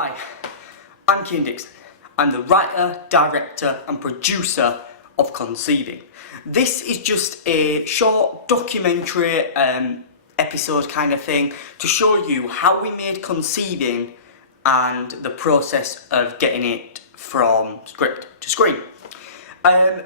Hi, I'm Keane Dixon. I'm the writer, director and producer of Conceiving. This is just a short documentary episode kind of thing to show you how we made Conceiving and the process of getting it from script to screen.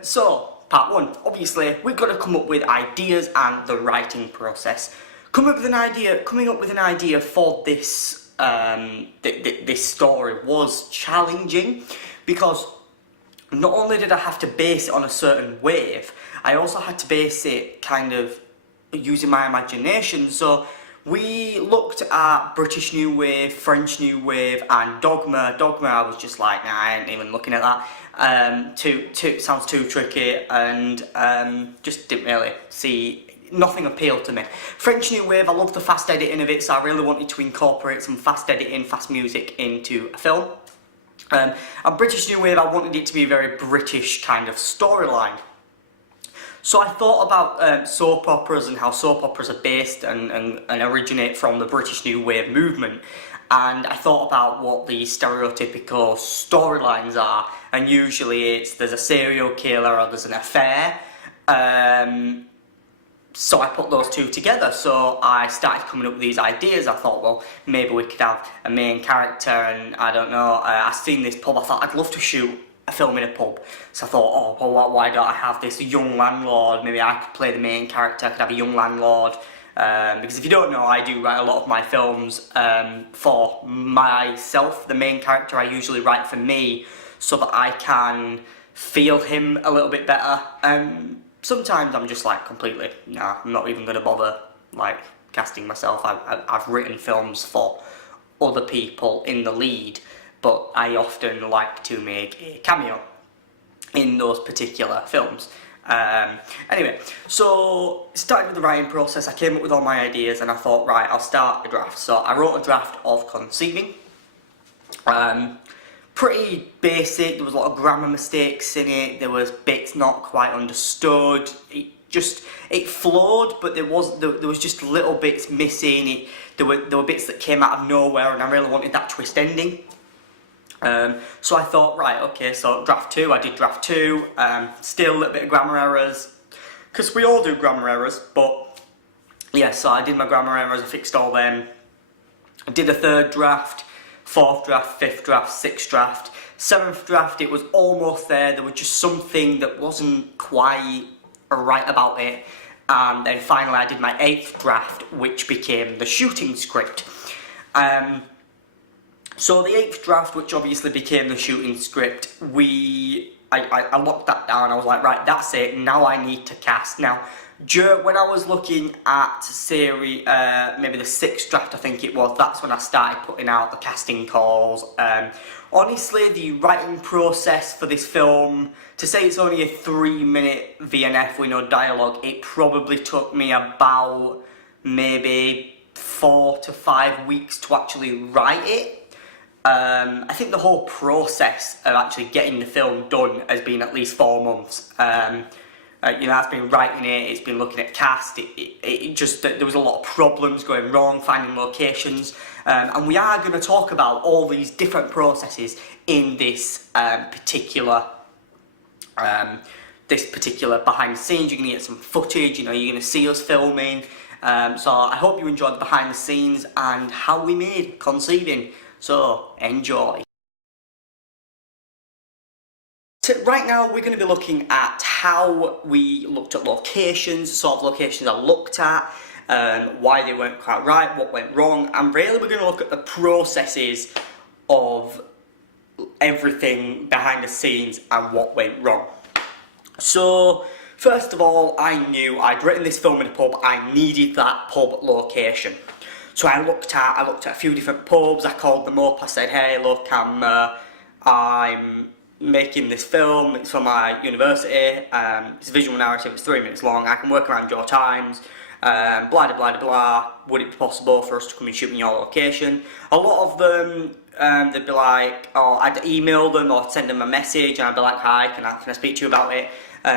So, part one, obviously we've got to come up with ideas and the writing process. Coming up with an idea for this this story was challenging because not only did I have to base it on a certain wave, I also had to base it kind of using my imagination. So we looked at British New Wave, French New Wave and Dogma. Dogma I was just like, nah, I ain't even looking at that. Sounds too tricky and just didn't really see. Nothing appealed to me. French New Wave, I love the fast editing of it, so I really wanted to incorporate some fast editing, fast music into a film. And British New Wave, I wanted it to be a very British kind of storyline. So I thought about soap operas and how soap operas are based and originate from the British New Wave movement. And I thought about what the stereotypical storylines are, and usually there's a serial killer or there's an affair. So I put those two together, so I started coming up with these ideas. I thought, well, maybe we could have a main character, and I don't know, I seen this pub, I thought I'd love to shoot a film in a pub. So I thought, oh, well, why don't I have this young landlord? Maybe I could play the main character, I could have a young landlord. Because if you don't know, I do write a lot of my films for myself. The main character I usually write for me, so that I can feel him a little bit better. Sometimes I'm just like completely, nah, I'm not even going to bother like casting myself. I've written films for other people in the lead, but I often like to make a cameo in those particular films. Anyway, so started with the writing process. I came up with all my ideas and I thought, right, I'll start a draft. So I wrote a draft of Conceiving. Pretty basic, there was a lot of grammar mistakes in it, there was bits not quite understood, it flowed, but there was just little bits missing. There were bits that came out of nowhere and I really wanted that twist ending. So I thought, right, okay, so draft 2, I did draft 2, still a little bit of grammar errors, because we all do grammar errors, but yeah, so I did my grammar errors, I fixed all them. I did a third draft, fourth draft, fifth draft, sixth draft, seventh draft, it was almost there. There was just something that wasn't quite right about it. And then finally I did my eighth draft, which became the shooting script. So the eighth draft, which obviously became the shooting script, I locked that down. I was like, right, that's it, now I need to cast. Now, when I was looking at series, maybe the sixth draft I think it was, that's when I started putting out the casting calls. Honestly, the writing process for this film, to say it's only a 3-minute VNF with no dialogue, it probably took me about maybe 4 to 5 weeks to actually write it. I think the whole process of actually getting the film done has been at least 4 months. You know, I've been writing it, it's been looking at cast, there was a lot of problems going wrong, finding locations, and we are going to talk about all these different processes in this particular behind the scenes. You're going to get some footage, you know, you're going to see us filming, so I hope you enjoyed the behind the scenes and how we made Conceiving, so enjoy. So right now we're going to be looking at how we looked at locations, the sort of locations I looked at, why they weren't quite right, what went wrong, and really we're going to look at the processes of everything behind the scenes and what went wrong. So first of all, I knew I'd written this film in a pub, I needed that pub location. So I looked at a few different pubs, I called them up, I said, hey look, I'm making this film, it's for my university, it's a visual narrative, it's 3 minutes long, I can work around your times, blah blah blah blah, would it be possible for us to come and shoot in your location? A lot of them, they'd be like, oh, I'd email them or send them a message and I'd be like, hi, can I speak to you about it?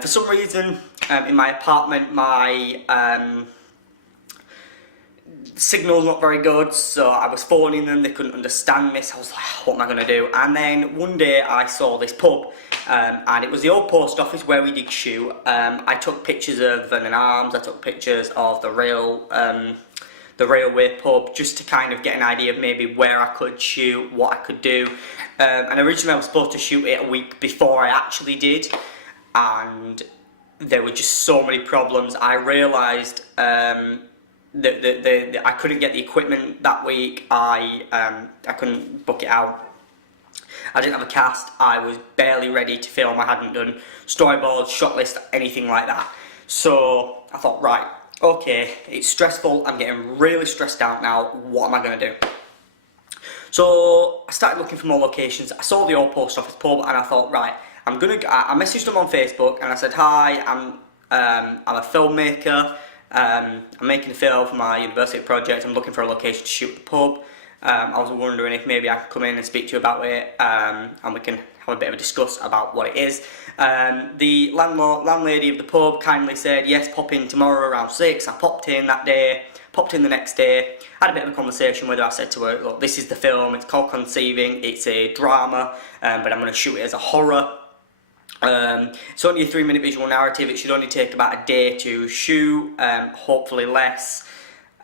For some reason, in my apartment, signal's not very good, so I was phoning them, they couldn't understand me, so I was like, what am I going to do? And then one day I saw this pub, and it was the old post office where we did shoot. I took pictures of Vernon Arms, I took pictures of the railway pub, just to kind of get an idea of maybe where I could shoot, what I could do. And originally I was supposed to shoot it a week before I actually did, and there were just so many problems. I realised I couldn't get the equipment that week. I couldn't book it out. I didn't have a cast. I was barely ready to film. I hadn't done storyboards, shot list, anything like that. So I thought, right, okay, it's stressful. I'm getting really stressed out now. What am I going to do? So I started looking for more locations. I saw the old post office pub, and I thought, right, I messaged them on Facebook, and I said, hi, I'm a filmmaker. I'm making a film for my university project. I'm looking for a location to shoot the pub. I was wondering if maybe I could come in and speak to you about it, and we can have a bit of a discuss about what it is. The landlady of the pub kindly said, yes, pop in tomorrow around 6. I popped in that day, popped in the next day, had a bit of a conversation with her. I said to her, look, this is the film, it's called Conceiving, it's a drama, but I'm going to shoot it as a horror. It's only a 3-minute visual narrative. It should only take about a day to shoot, hopefully less.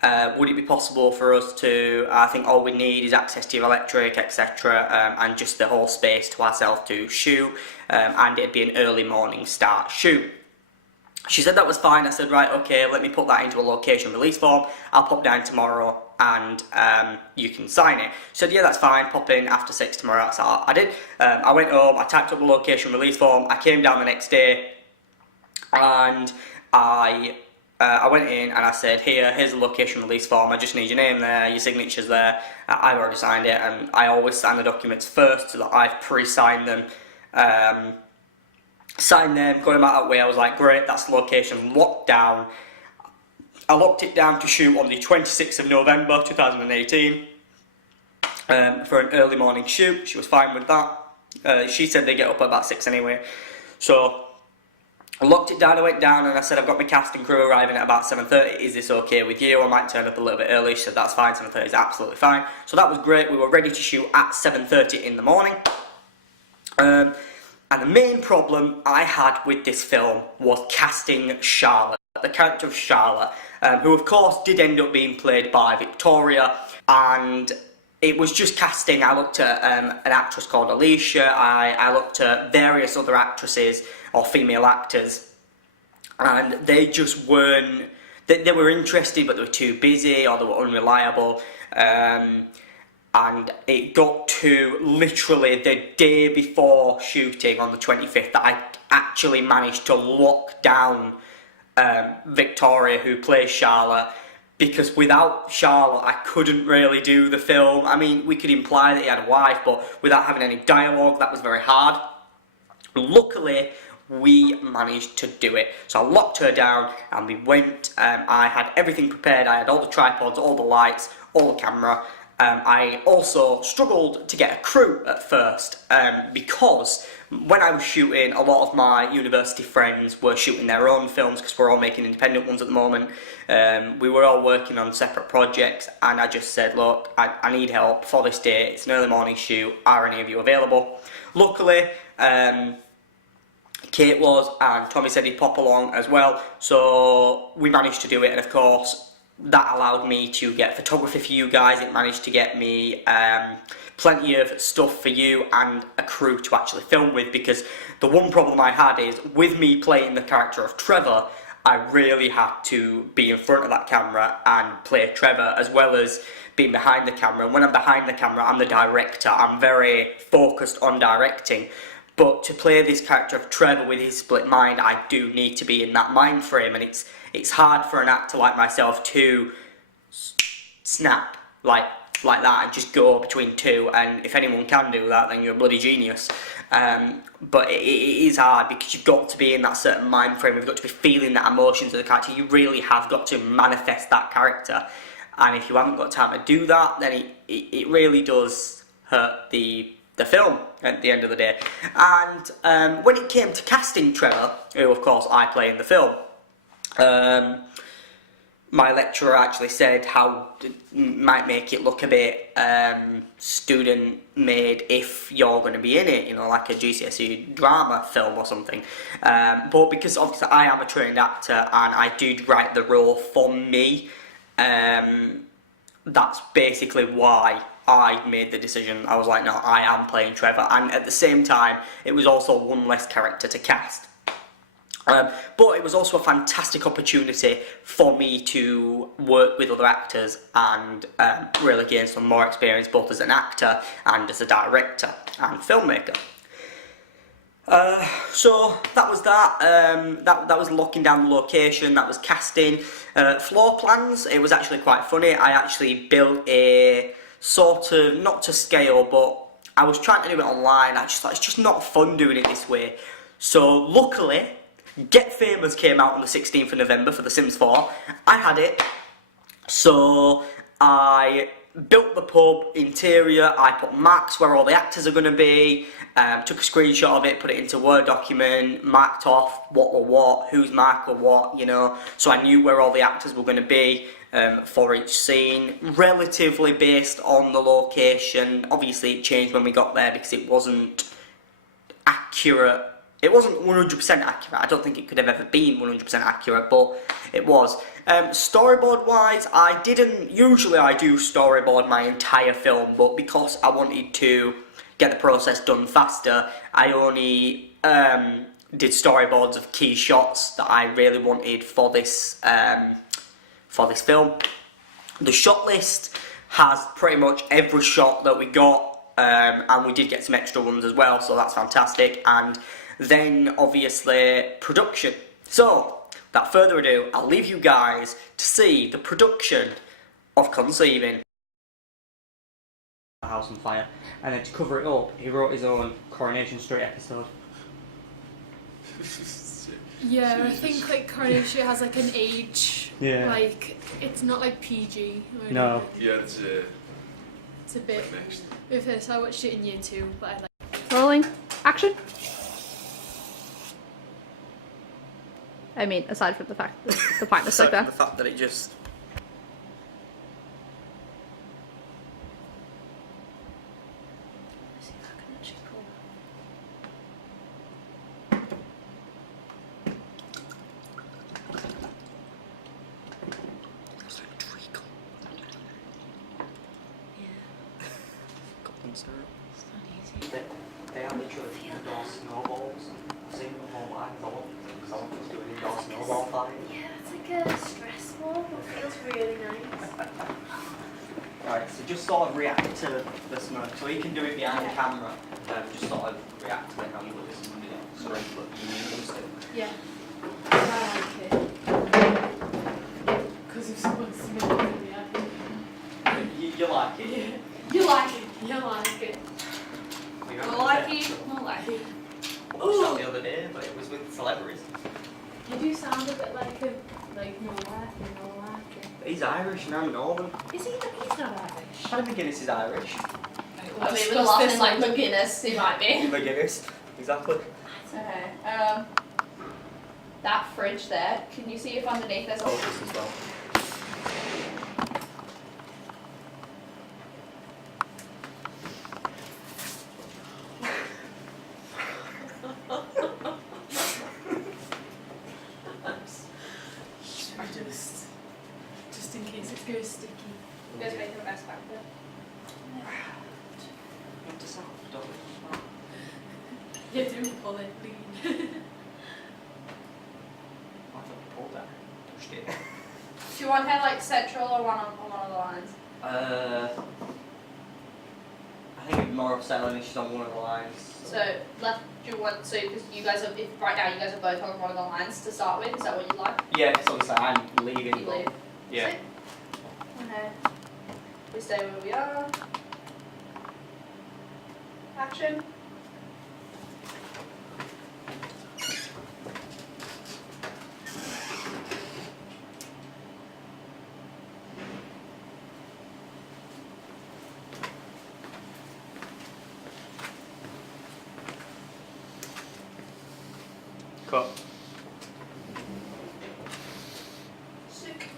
Would it be possible for us to, I think all we need is access to your electric, etc., and just the whole space to ourselves to shoot, and it'd be an early morning start shoot. She said that was fine. I said, right, okay, let me put that into a location release form. I'll pop down tomorrow and you can sign it. She said, yeah, that's fine, pop in after 6 tomorrow. That's all I did. I went home, I typed up the location release form, I came down the next day, and I went in and I said, here's the location release form, I just need your name there, your signature's there. I've already signed it, and I always sign the documents first so that I've pre-signed them. Signed them, got them out that way. I was like, great, that's the location locked down. I locked it down to shoot on the 26th of November 2018 for an early morning shoot. She was fine with that. She said they get up at about 6 anyway. So I locked it down, I went down and I said, I've got my cast and crew arriving at about 7:30, is this okay with you? I might turn up a little bit early. She said, that's fine, 7:30 is absolutely fine. So that was great, we were ready to shoot at 7:30 in the morning. And the main problem I had with this film was casting Charlotte, the character of Charlotte, who of course did end up being played by Victoria, and it was just casting. I looked at an actress called Alicia, I looked at various other actresses or female actors, and they just weren't, they were interested but they were too busy or they were unreliable. And it got to literally the day before shooting on the 25th that I actually managed to lock down Victoria, who plays Charlotte, because without Charlotte I couldn't really do the film. I mean, we could imply that he had a wife, but without having any dialogue, that was very hard. Luckily, we managed to do it. So I locked her down and we went. I had everything prepared. I had all the tripods, all the lights, all the camera. I also struggled to get a crew at first, because when I was shooting, a lot of my university friends were shooting their own films, because we're all making independent ones at the moment. We were all working on separate projects, and I just said, look, I need help for this day, it's an early morning shoot, are any of you available? Luckily, Kate was, and Tommy said he'd pop along as well, so we managed to do it, and of course, that allowed me to get photography for you guys. It managed to get me plenty of stuff for you and a crew to actually film with, because the one problem I had is, with me playing the character of Trevor, I really had to be in front of that camera and play Trevor, as well as being behind the camera. And when I'm behind the camera, I'm the director, I'm very focused on directing. But to play this character of Trevor with his split mind, I do need to be in that mind frame, and it's hard for an actor like myself to snap like that and just go between two, and if anyone can do that, then you're a bloody genius. But it is hard, because you've got to be in that certain mind frame, you've got to be feeling that emotions of the character, you really have got to manifest that character, and if you haven't got time to do that, then it really does hurt the film at the end of the day. And when it came to casting Trevor, who of course I play in the film, my lecturer actually said how it might make it look a bit student made if you're going to be in it, you know, like a GCSE drama film or something. But because obviously I am a trained actor and I did write the role for me, that's basically why I made the decision. I was like, no, I am playing Trevor, and at the same time, it was also one less character to cast. But it was also a fantastic opportunity for me to work with other actors and really gain some more experience both as an actor and as a director and filmmaker. So that was that. That was locking down the location. That was casting. Floor plans. It was actually quite funny. I actually built a sort of, not to scale, but I was trying to do it online. I just thought it's just not fun doing it this way. So luckily, Get Famous came out on the 16th of November for The Sims 4. I had it. So I built the pub interior, I put marks where all the actors are going to be, took a screenshot of it, put it into a Word document, marked off what, who's marked or what, you know, so I knew where all the actors were going to be for each scene, relatively based on the location. Obviously it changed when we got there because it wasn't accurate. It wasn't 100% accurate. I don't think it could have ever been 100% accurate, but it was. Storyboard wise, I didn't, usually I do storyboard my entire film, but because I wanted to get the process done faster, I only did storyboards of key shots that I really wanted for this film. The shot list has pretty much every shot that we got, and we did get some extra ones as well, so that's fantastic. And then obviously production. So without further ado, I'll leave you guys to see the production of Conceiving. House on fire, and then to cover it up, he wrote his own Coronation Street episode. Yeah, I think like Coronation Street has like an age. Yeah. Like it's not like PG. Or No. anything. Yeah, It's a bit. With this, I watched it in year 2, but I like. Rolling. Action. I mean, aside from the fact that the pointless like that. The fact that it just. They are literally indoor snowballs. I've seen them all live, though. Someone was doing indoor snowball fight. Yeah, it's like a stress ball, but it feels really nice. Right, so just sort of react to the smoke. So you can do it behind the camera. Just sort of react to it how you look at somebody else. So what you used to. Yeah. I like it. Because if someone's smoking me, I think. You like it? Yeah. You like it. You like it. Not like it. Not like it. I watched that the other day, but it was with celebrities. You do sound a bit like a, like, no like it. He's Irish and I'm Northern. Is he? He's not Irish. Paddy McGuinness is Irish. I mean, we're laughing like McGuinness, he might be. McGuinness, exactly. Okay. That fridge there, can you see if underneath there's a Focus as well. Just in case it goes sticky. You guys making the best back there? What does that do? You do pull it clean. I thought you pulled that. Pushed it. Do you want her like central or one on one of the lines? I think it'd be more upsetting if she's on one of the lines. So left, do you want to, because you guys are, if right now you guys are both on one of the lines to start with, is that what you'd like? Yeah, because obviously I'm leaving. You leave. Yeah. Sit. Okay. We stay where we are. Action. Cut. Sick.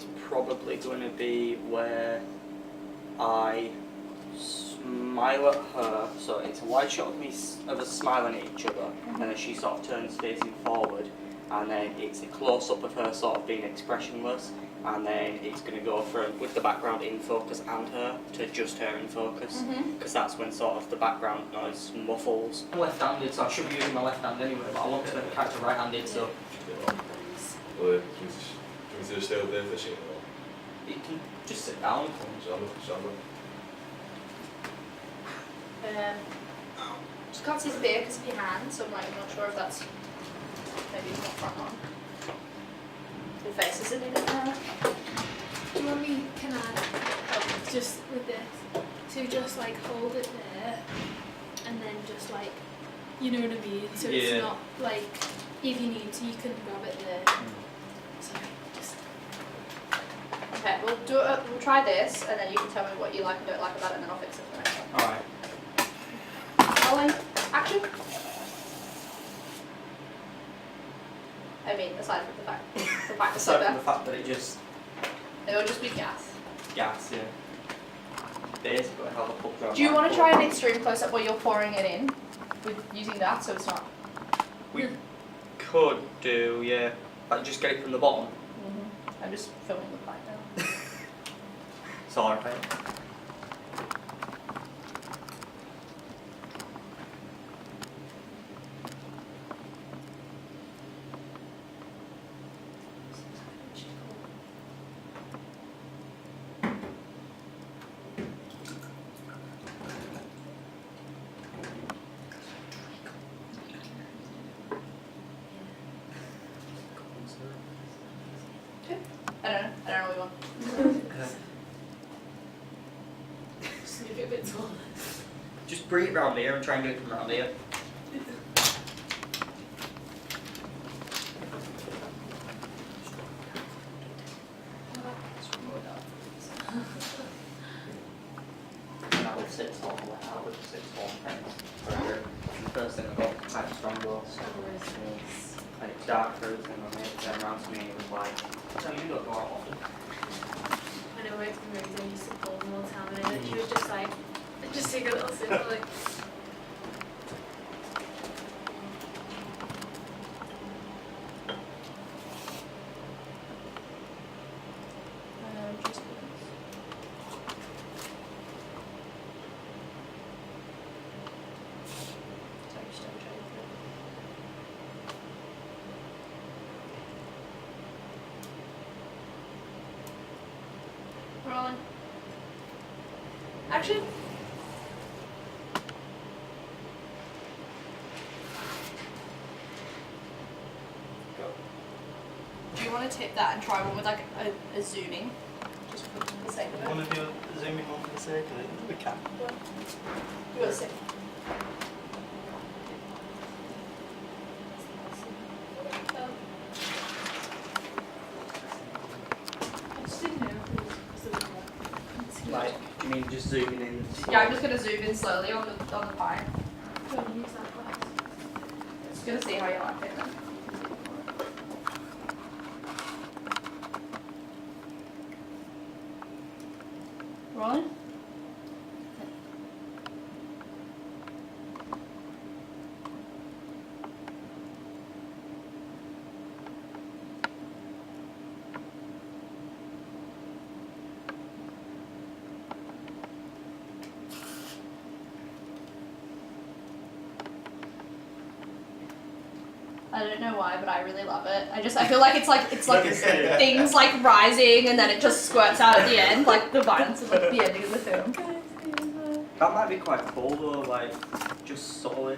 is probably going to be where I smile at her. So it's a wide shot of me of us smiling at each other, and then she sort of turns facing forward, and then it's a close up of her sort of being expressionless, and then it's going to go from with the background in focus and her to just her in focus, because that's when sort of the background noise muffles. I'm left-handed, so I should be using my left hand anyway, but I want to make the character right-handed, so Eller kan vi se stå upp den för you can just sit down. Samma. Just can't see the beer because of your hand, so I'm like, I'm not sure if that's maybe not front on. Your face isn't in it now. Do you want me, can I help just with this? So just like hold it there and then just like, you know what I mean? So Yeah. it's not like, if you need to, you can grab it there. Sorry, just. Okay, we'll try this, and then you can tell me what you like and don't like about it, and then I'll fix it for next time. Alright. Rolling, action. I mean, aside from the fact it's so Aside from bad, the fact that it just it'll just be gas. gas, yeah. Basically how the pub drum. Do you want to try an extreme close up where you're pouring it in with using that, so it's not? We could do, yeah. Like just get it from the bottom. I'm just filming the pipe now. Sorry, mate. I don't know what you want. Just make it a bit taller. Just bring it round here and try and get it from round here. And that would sit tall, that would sit tall. The first thing I got quite strong ghost. And it's dark for everything on it, then around to me it was like, tell you don't go out often. I know where it's been raised, I used to pull them all the time and she was just like, just take a little sip like. Just sorry, just don't try to. Rolling. Action. Go. Do you want to tip that and try one with like a zooming? Just for the sake of it. One of you zooming on for the sake of it, we can. You got to sit. I just didn't know if it was the one. Like, do you mean just zooming in? Yeah, I'm just gonna zoom in slowly on the pie. Do you want to use that glass? Just gonna see how you like it then. Rolling. I don't know why, but I really love it. I feel like it's like Yeah. things like rising and then it just squirts out at the end, like the violence of like the ending of the film. That might be quite cool though, like, just subtly.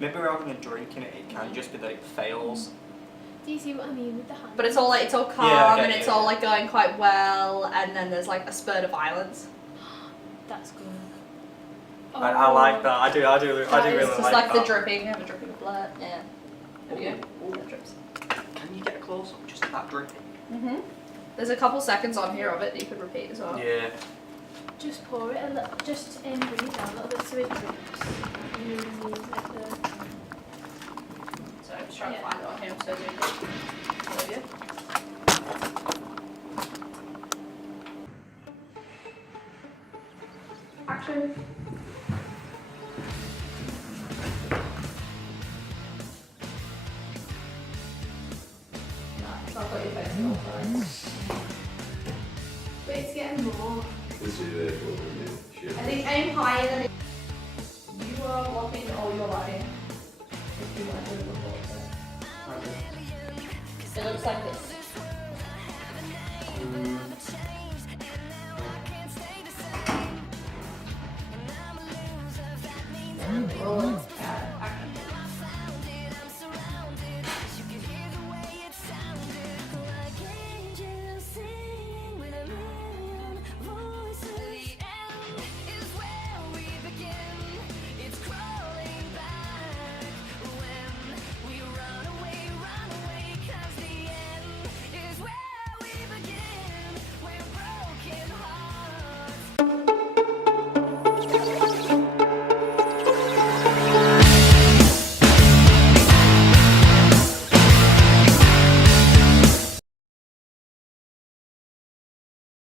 Maybe rather than drinking it, it can just be that it fails. Do you see what I mean with the hand? But it's all calm Yeah, I get and you, it's all yeah. like going quite well, and then there's like a spurt of violence. That's good. I like that. I do really It's like just that. like the dripping, you have a dripping of blood. Yeah. There you Ooh, go. It drips. Can you get a close up just that dripping? There's a couple seconds on here of it that you could repeat as well. Yeah. Just pour it a little, just bring it down a little bit so it drips. You know what I mean? Like the see the shape. I think aim higher than it. You are blocking or you're lighting. If you want to do it before. It looks like this. Oh,